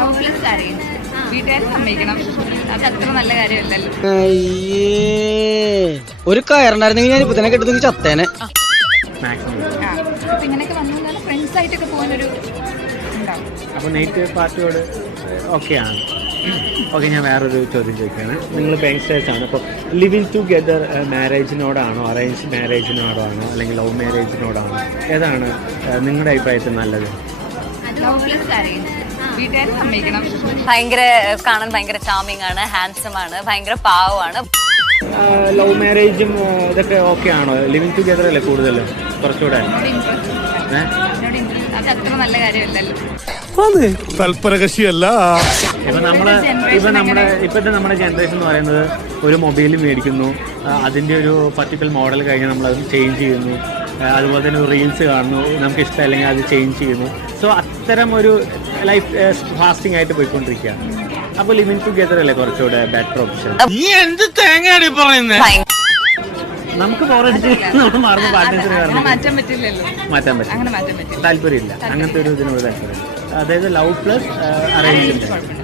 Love plus arrange വീട്ടുകാർ സമ്മതിക്കണം. അത് അത്ര നല്ല കാര്യമല്ലല്ലോ. ഒരു കയറുണ്ടായിരുന്നെങ്കിൽ ഞാൻ ഇപ്പൊ തന്നെ കെട്ടുന്നെങ്കിൽ ചത്തേനെ. അപ്പൊ ഇങ്ങനെയൊക്കെ വന്നാൽ ഫ്രണ്ട്സ് ആയിട്ടൊക്കെ പോകുന്നൊരു ഉണ്ടാവും. അപ്പോൾ നെയ്റ്റ് പാർട്ടിയോട് ഓക്കെയാണ്. ഓക്കെ, ഞാൻ വേറൊരു ചോദ്യം ചോദിക്കുകയാണ്. നിങ്ങൾ യങ്സ്റ്റേഴ്സാണ്. അപ്പോൾ ലിവിങ് ടുഗെദർ മാരേജിനോടാണോ അറേഞ്ച് മാരേജിനോടാണോ അല്ലെങ്കിൽ ലവ് മാരേജിനോടാണോ, ഏതാണ് നിങ്ങളുടെ അഭിപ്രായത്തിൽ നല്ലത്? ലവ് പ്ലസ് അറേഞ്ച് വീട്ടുകാർ സമ്മതിക്കണം. ഭയങ്കര കാണാൻ ഭയങ്കര ചാമിങ് ആണ്, ഹാൻസം ആണ്, ഭയങ്കര പാവമാണ്. ലവ് മാരേജും ഇതൊക്കെ ഓക്കെ ആണോ? ലിവിങ് ടുഗെദർ അല്ലേ കൂടുതൽ കുറച്ചുകൂടെ? അത് അത്ര നല്ല കാര്യമല്ലല്ലോ. തൽപരകശിയല്ല. ഇപ്പോഴത്തെ നമ്മുടെ ജനറേഷൻ എന്ന് പറയുന്നത് ഒരു മൊബൈൽ മേടിക്കുന്നു, അതിൻ്റെ ഒരു പർട്ടിക്കുലർ മോഡൽ കഴിഞ്ഞാൽ നമ്മളത് ചേഞ്ച് ചെയ്യുന്നു, അതുപോലെ തന്നെ റീൽസ് കാണുന്നു, നമുക്ക് ഇഷ്ടമല്ലെങ്കിൽ അത് ചേഞ്ച് ചെയ്യുന്നു. സോ അത്തരം ഒരു ലൈഫ് ഫാസ്റ്റിംഗ് ആയിട്ട് പോയിക്കൊണ്ടിരിക്കുകയാണ്. അപ്പോൾ ലിവിങ് ടുഗെദർ അല്ലേ കുറച്ചുകൂടെ ബെറ്റർ ഓപ്ഷൻ? നമുക്ക് നമ്മൾ മാറുന്ന പാർട്ട്നേഴ്സിന് കാരണം മാറ്റാൻ പറ്റില്ലല്ലോ. മാറ്റാൻ പറ്റും, അങ്ങനെ മാറ്റാൻ പറ്റില്ല. താല്പര്യമില്ല അങ്ങനത്തെ ഒരു ഇതിനോട് താല്പര്യം. അതായത് ലവ് പ്ലസ് അറേഞ്ച്മെന്റ്.